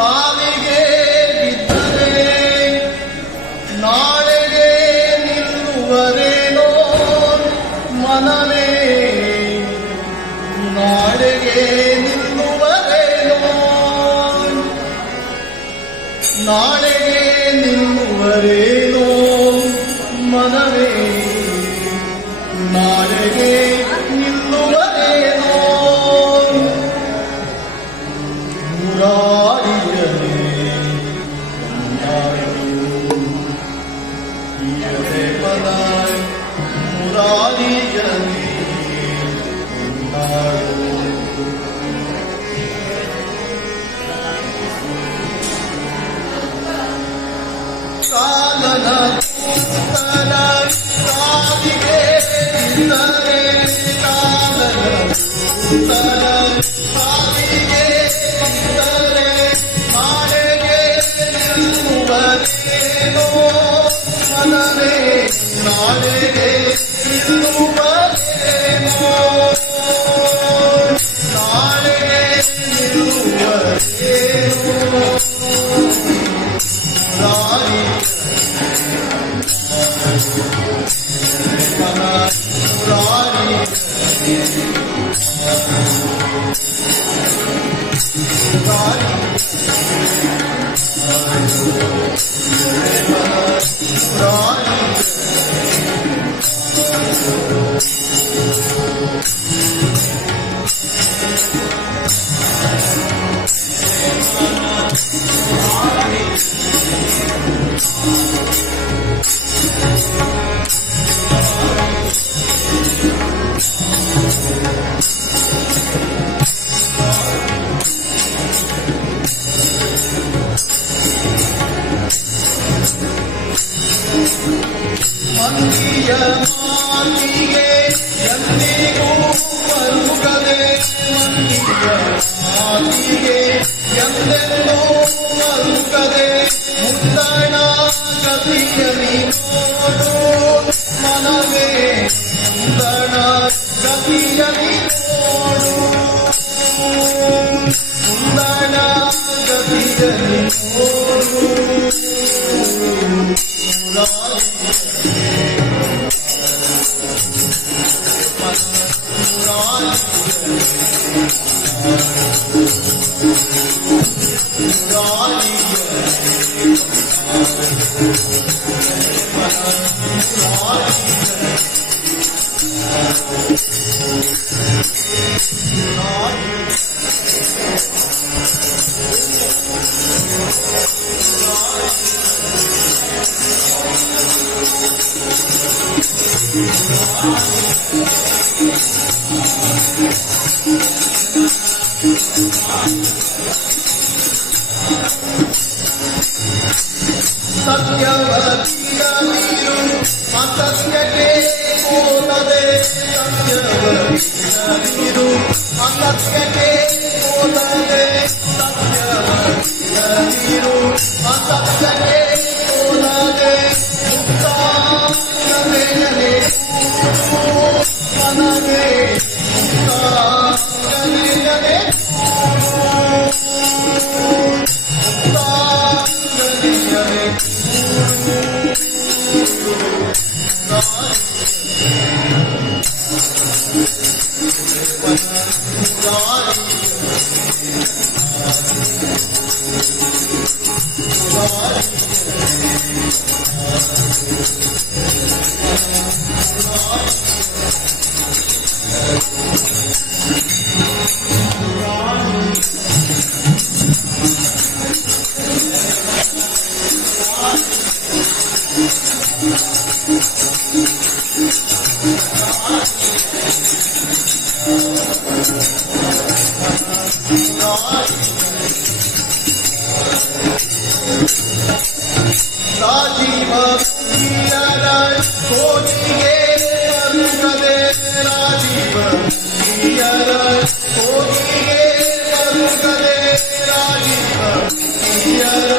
ಕಾಲಿಗೆ ಬಿದ್ದರೆ ನಾಳೆಗೆ ನಿಲ್ಲುವರೇನೋ ಮನವೇ, ನಾಳೆಗೆ ನಿಲ್ಲುವರೇನೋ, ನಾಳೆಗೆ ನಿಲ್ಲುವರೇನೋ ಮನವೇ, ನಾಳೆಗೆ ನಿಲ್ಲುವರೇನೋ. ಮುರಾರಿಯನೇ ಪದ ಮುರಾರಿಯನೇ ಕಾಲನ ಪೂತನ ಕಾಲಿಗೆ ಬಿದ್ದರೆ, ಕಾಲನ ಪೂತನ ಕಾಲಿಗೆ ಬಿದ್ದರೆ ನಾಳೆಗೆ ನಿಲ್ಲುವರೇನೋ ಮನವೇ, ನಾಳೆಗೆ ನಿಲ್ಲುವರೇನೋ, ನಾಳೆಗೆ ನಿಲ್ಲುವರೇನೋ. ಮುರಾರಿ ಮಂದಿಯ ಮಾತಿಗೆ ಎಂದಿಗೂ ಮರುಗದೆ, ಮಂದಿಯ ಮಾತಿಗೆ ಎಂದೆಂದೂ ಮರುಗದೆ, ಮುದ್ದಣ ಗತಿಯಲ್ಲಿ ನೋಡು ಮನವೇ, ಮುದ್ದಣ ಗತಿಯಲ್ಲಿ ನೋಡು, ಮುದ್ದಣ ಗತಿಯಲ್ಲಿ ನೋಡು. ಸತ್ಯವತಿಯ ನೀರು ಅಸತ್ಯಕ್ಕೆ ಹೋದರೆ, ಸತ್ಯವತಿಯ ನೀರು ಅಸತ್ಯಕ್ಕೆ ಹೋದರೆ, ಸತ್ಯವತಿಯ ನೀರು ಅಸತ್ಯಕ್ಕೆ ಹೋದರೆ, ಮುಕ್ತಾಗಲೇ ಮನವೇ, ಮುಕ್ತಾಗಲೇ ರಾಜೀವ ಪ್ರಿಯರ ಕೋಟಿಗೆ ಬರುತ್ತದೆ, ರಾಜೀವ ಪ್ರಿಯರ ಕೋಟಿಗೆ ಬರುತ್ತದೆ, ರಾಜೀವ ಪ್ರಿಯರ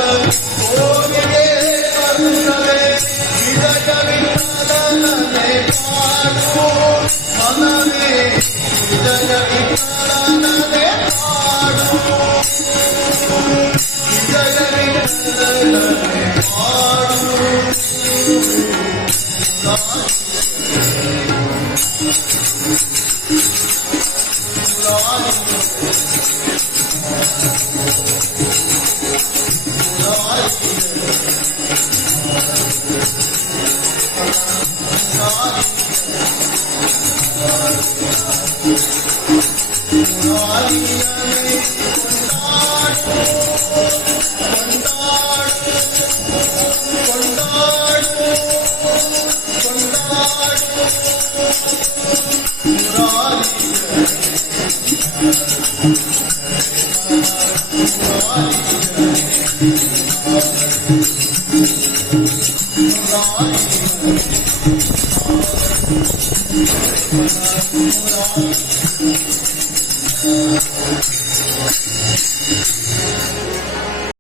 ಕೋಟಿಗೆ ಬರುತ್ತದೆ. ವಿಜಯವಿಠಲನೇ ಪಾಡು ಮನವೇ, ವಿಜಯವಿಠಲನೇ ಪಾಡು मुरारी